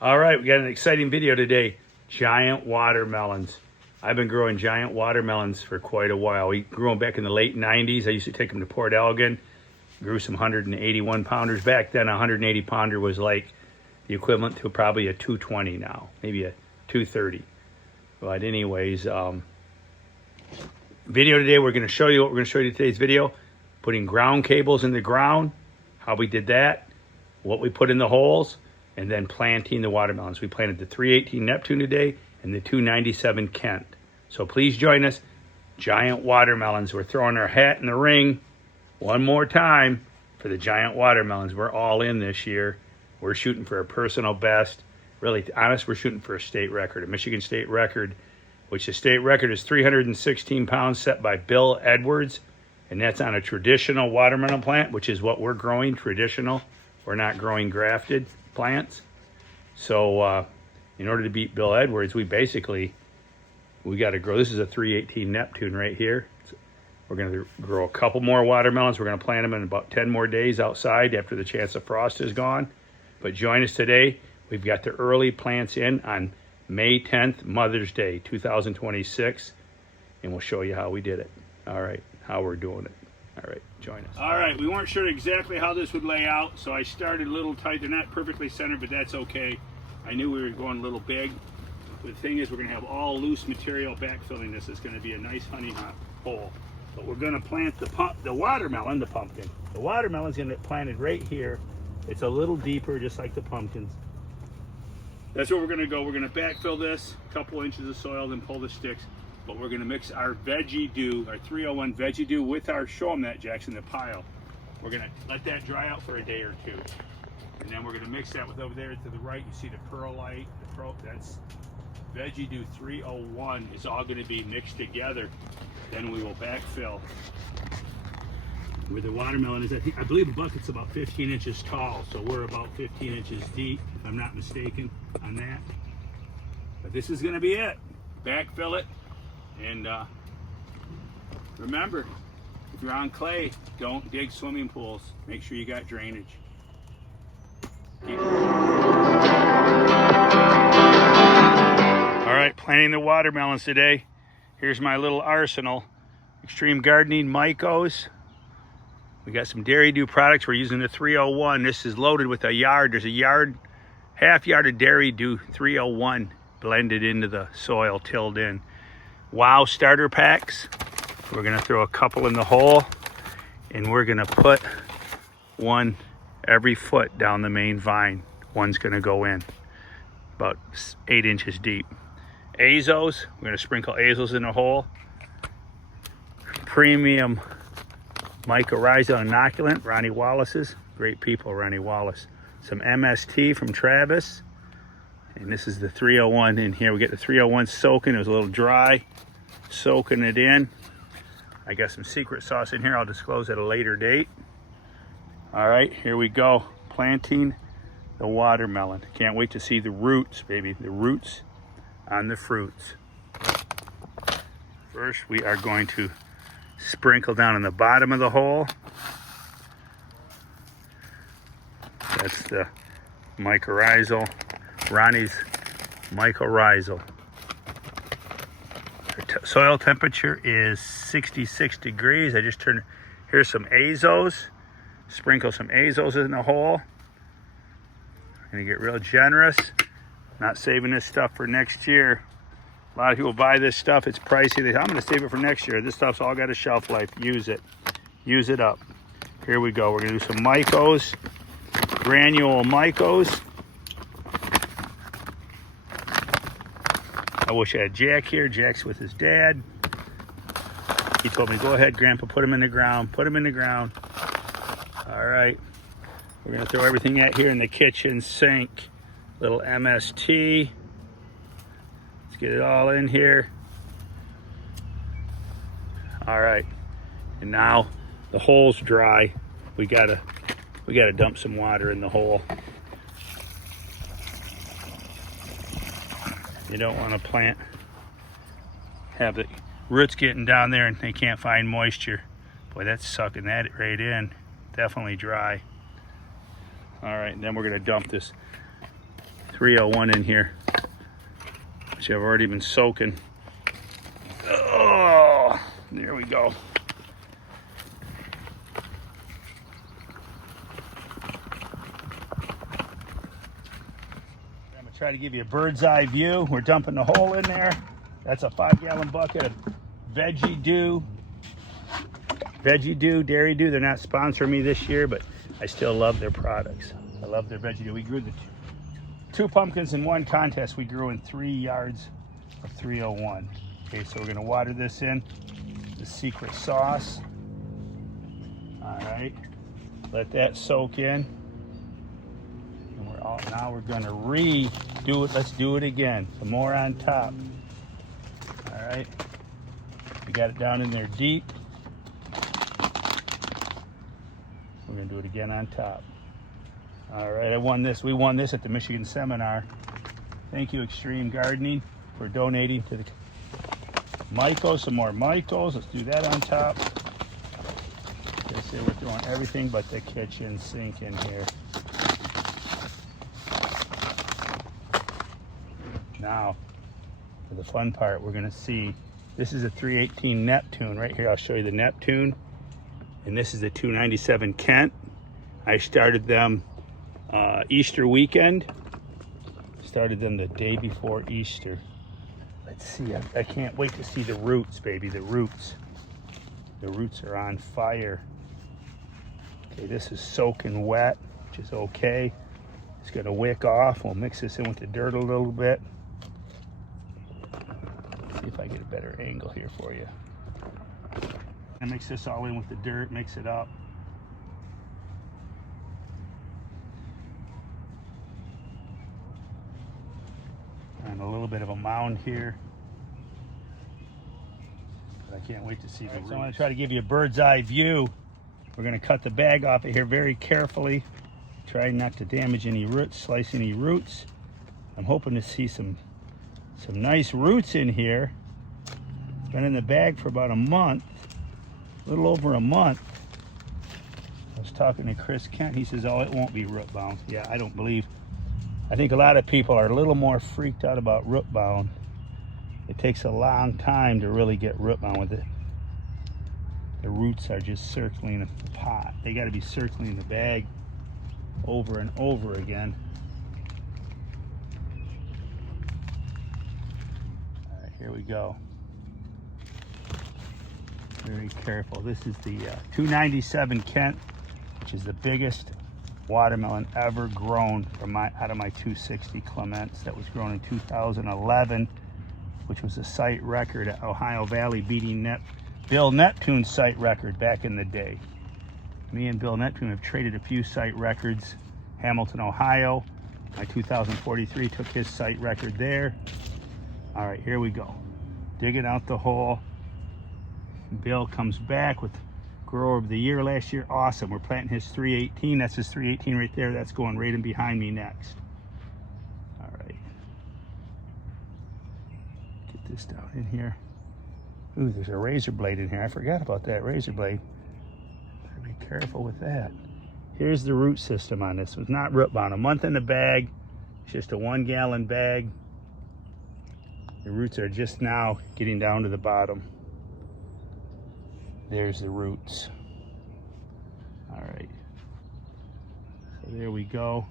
All right, we got an exciting video today. Giant watermelons. I've been growing giant watermelons for quite a while. We grew them back in the late 90s. I used to take them to Port Elgin. Grew some 181 pounders. Back then, a 180 pounder was like the equivalent to probably a 220 now, maybe a 230. But anyways, video today, we're going to show you what we're going to show you in today's video. Putting ground cables in the ground, how we did that, what we put in the holes, and then planting the watermelons. We planted the 318 Neptune today and the 297 Kent. So please join us. Giant watermelons. We're throwing our hat in the ring one more time for the giant watermelons. We're all in this year. We're shooting for a personal best. Really, to be honest, we're shooting for a state record, a Michigan state record, which the state record is 316 pounds set by Bill Edwards. And that's on a traditional watermelon plant, which is what we're growing, traditional. We're not growing grafted plants. So in order to beat Bill Edwards, we got to grow. This is a 318 Neptune right here. We're going to grow a couple more watermelons. We're going to plant them in about 10 more days outside after the chance of frost is gone. But join us today. We've got the early plants in on May 10th, Mother's Day, 2026. And we'll show you how we did it. All right, how we're doing it. All right, join us. All right, we weren't sure exactly how this would lay out, so I started a little tight. They're not perfectly centered, but that's okay. I knew we were going a little big. But the thing is, we're going to have all loose material backfilling this. It's going to be a nice honey hole. But we're going to plant the watermelon, the pumpkin. The watermelon's going to get planted right here. It's a little deeper, just like the pumpkins. That's where we're going to go. We're going to backfill this, a couple inches of soil, then pull the sticks. But we're going to mix our Veggie Dew, our 301 Veggie Dew with our, show them that, Jackson, the pile. We're going to let that dry out for a day or two. And then we're going to mix that with over there to the right. You see the perlite, that's Veggie Dew 301 is all going to be mixed together. Then we will backfill where the watermelon is. I believe the bucket's about 15 inches tall, so we're about 15 inches deep, if I'm not mistaken on that. But this is going to be it. Backfill it. And remember, if you're on clay, don't dig swimming pools. Make sure you got drainage. All right, planting the watermelons today. Here's my little arsenal. Extreme Gardening Mycos. We got some Dairy Dew products. We're using the 301. This is loaded with a yard. There's a half yard of Dairy Dew 301 blended into the soil, tilled in. Wow starter packs. We're gonna throw a couple in the hole, and we're gonna put one every foot down the main vine. One's gonna go in about 8 inches deep. Azos, we're gonna sprinkle azos in the hole. Premium mycorrhizal inoculant, Ronnie Wallace's. Great people, Ronnie Wallace. Some MST from Travis. And this is the 301 in here. We get the 301 soaking. It was a little dry. Soaking it in. I got some secret sauce in here. I'll disclose at a later date. All right, here we go. Planting the watermelon. Can't wait to see the roots, baby. The roots on the fruits. First, we are going to sprinkle down in the bottom of the hole. That's the mycorrhizal, Ronnie's mycorrhizal. Soil temperature is 66 degrees. I just turned, here's some azos. Sprinkle some azos in the hole. Gonna get real generous. Not saving this stuff for next year. A lot of people buy this stuff. It's pricey. I'm gonna save it for next year. This stuff's all got a shelf life. Use it. Use it up. Here we go. We're gonna do some mycos. Granule mycos. I wish I had Jack here. Jack's with his dad. He told me, go ahead, Grandpa, put him in the ground. Put him in the ground. All right. We're going to throw everything out here in the kitchen sink. Little MST. Let's get it all in here. All right. And now the hole's dry. We gotta dump some water in the hole. You don't want to have the roots getting down there and they can't find moisture. Boy, that's sucking that right in. Definitely dry. All right, and then we're gonna dump this 301 in here, which I've already been soaking. Oh, there we go. I'm gonna try to give you a bird's eye view. We're dumping the hole in there. That's a 5-gallon bucket of Veggie Dew, Dairy Dew. They're not sponsoring me this year, but I still love their products. I love their Veggie Dew. We grew the two pumpkins in one contest. We grew in 3 yards of 301. Okay, so we're gonna water this in, the secret sauce. All right, let that soak in. And now we're gonna redo it. Let's do it again. Some more on top. All right, we got it down in there deep. We're gonna do it again on top. All right, I won this. We won this at the Michigan seminar. Thank you, Extreme Gardening, for donating to the Michaels. Some more Michaels. Let's do that on top. They say we're throwing everything but the kitchen sink in here. Now, for the fun part, we're gonna see, this is a 318 Neptune right here. I'll show you the Neptune. And this is the 297 Kent. I started them Easter weekend. Started them the day before Easter. Let's see, I can't wait to see the roots, baby, the roots. The roots are on fire. Okay, this is soaking wet, which is okay. It's gonna wick off. We'll mix this in with the dirt a little bit. See if I get a better angle here for you. And mix this all in with the dirt, mix it up. And a little bit of a mound here. But I can't wait to see the roots. So I'm gonna try to give you a bird's eye view. We're gonna cut the bag off of here very carefully. Try not to damage any roots, slice any roots. I'm hoping to see some nice roots in here. It's been in the bag for about a month. A little over a month. I was talking to Chris Kent. He says, oh, it won't be root bound. Yeah, I don't believe. I think a lot of people are a little more freaked out about root bound. It takes a long time to really get root bound with it. The roots are just circling the pot. They got to be circling the bag over and over again. All right, here we go. Very careful. This is the 297 Kent, which is the biggest watermelon ever grown from out of my 260 Clements. That was grown in 2011, which was a site record at Ohio Valley, beating Bill Neptune's site record back in the day. Me and Bill Neptune have traded a few site records. Hamilton, Ohio, my 2043 took his site record there. All right, here we go. Digging out the hole. Bill comes back with grower of the year last year. Awesome. We're planting his 318. That's his 318 right there. That's going right in behind me next. All right. Get this down in here. Ooh, there's a razor blade in here. I forgot about that razor blade. Better be careful with that. Here's the root system on this. It's not root bound. A month in the bag. It's just a 1 gallon bag. The roots are just now getting down to the bottom. There's the roots. All right. So there we go.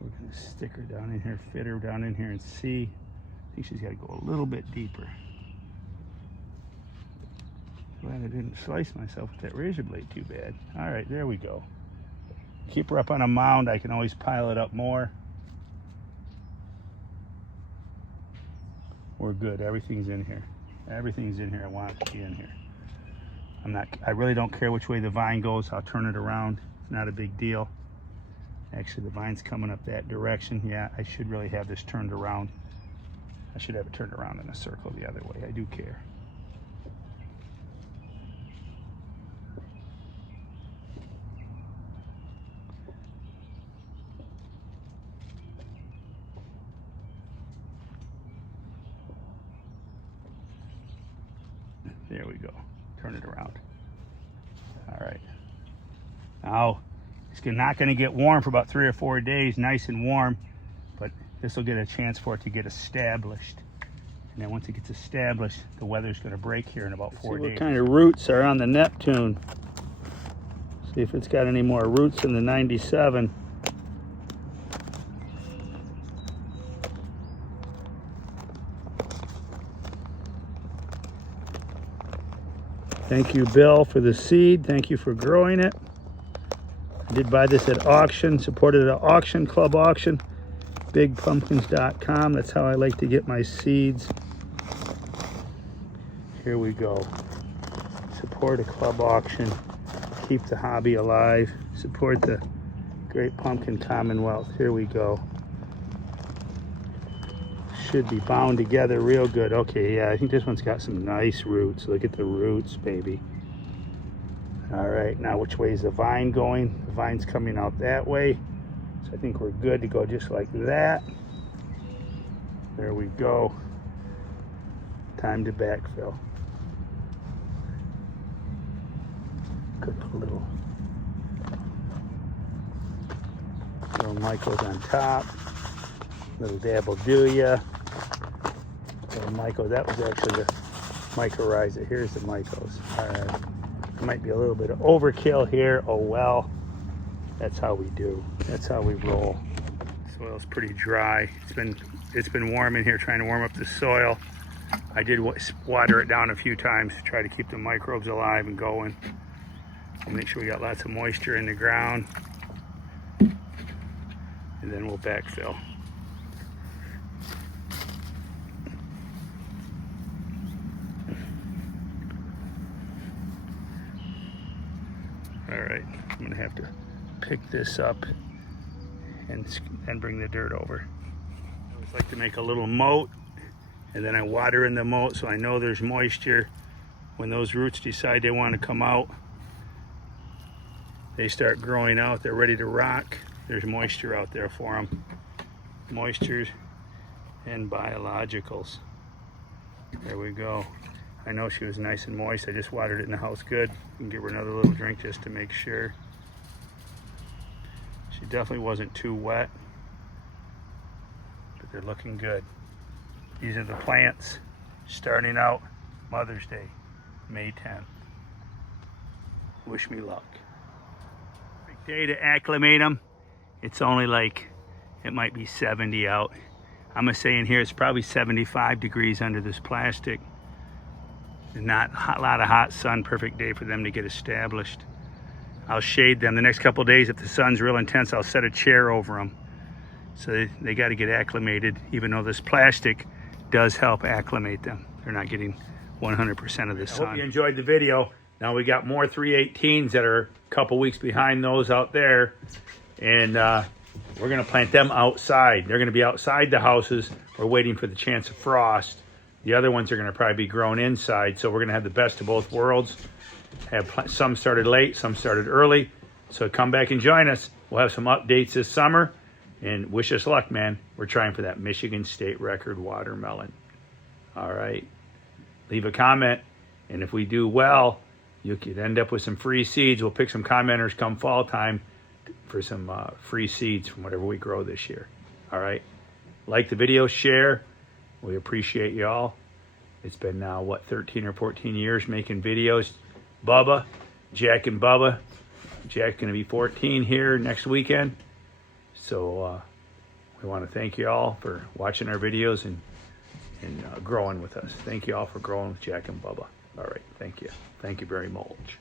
We're gonna stick her down in here, fit her down in here and see. I think she's gotta go a little bit deeper. Glad I didn't slice myself with that razor blade too bad. All right, there we go. Keep her up on a mound. I can always pile it up more. We're good. Everything's in here. Everything's in here. I want it to be in here. I really don't care which way the vine goes. I'll turn it around. It's not a big deal. Actually, the vine's coming up that direction. Yeah, I should really have this turned around. I should have it turned around in a circle the other way. I do care. There we go. Turn it around. All right. Now, it's not going to get warm for about 3 or 4 days, nice and warm, but this will get a chance for it to get established. And then once it gets established, the weather's going to break here in about 4 days. What kind of roots are on the Neptune? See if it's got any more roots in the 97. Thank you, Bill, for the seed. Thank you for growing it. I did buy this at auction, supported an auction, club auction, bigpumpkins.com. That's how I like to get my seeds. Here we go. Support a club auction. Keep the hobby alive. Support the Great Pumpkin Commonwealth. Here we go. Should be bound together real good. Okay, yeah, I think this one's got some nice roots. Look at the roots, baby. All right, now which way is the vine going? The vine's coming out that way. So I think we're good to go just like that. There we go. Time to backfill. Good little Michaels on top. Little dab will do ya. Little Michael, that was actually the mycorrhiza. Here's the Michaels. All right, there might be a little bit of overkill here. Oh well, that's how we do. That's how we roll. Soil's pretty dry. It's been warm in here, trying to warm up the soil. I did water it down a few times to try to keep the microbes alive and going. We'll make sure we got lots of moisture in the ground, and then we'll backfill. All right, I'm gonna have to pick this up and bring the dirt over. I always like to make a little moat, and then I water in the moat so I know there's moisture. When those roots decide they want to come out, they start growing out, they're ready to rock. There's moisture out there for them. Moisture and biologicals. There we go. I know she was nice and moist. I just watered it in the house good. And give her another little drink just to make sure. She definitely wasn't too wet, but they're looking good. These are the plants starting out Mother's Day, May 10th. Wish me luck. Big day to acclimate them. It's only like, it might be 70 out. I'm gonna say in here it's probably 75 degrees under this plastic. Not a lot of hot sun, perfect day for them to get established. I'll shade them the next couple days. If the sun's real intense, I'll set a chair over them. So they got to get acclimated, even though this plastic does help acclimate them. They're not getting 100% of the sun. I hope you enjoyed the video. Now we got more 318s that are a couple weeks behind those out there. And we're gonna plant them outside. They're gonna be outside the houses. We're waiting for the chance of frost. The other ones are going to probably be grown inside, so we're going to have the best of both worlds. Some started late, some started early. So come back and join us. We'll have some updates this summer, and wish us luck, man. We're trying for that Michigan State record watermelon. All right. Leave a comment, and if we do well, you could end up with some free seeds. We'll pick some commenters come fall time for some free seeds from whatever we grow this year. All right. Like the video, share. We appreciate y'all. It's been now, what, 13 or 14 years making videos. Bubba, Jack and Bubba. Jack's going to be 14 here next weekend. So we want to thank you all for watching our videos and growing with us. Thank you all for growing with Jack and Bubba. All right, thank you. Thank you very much.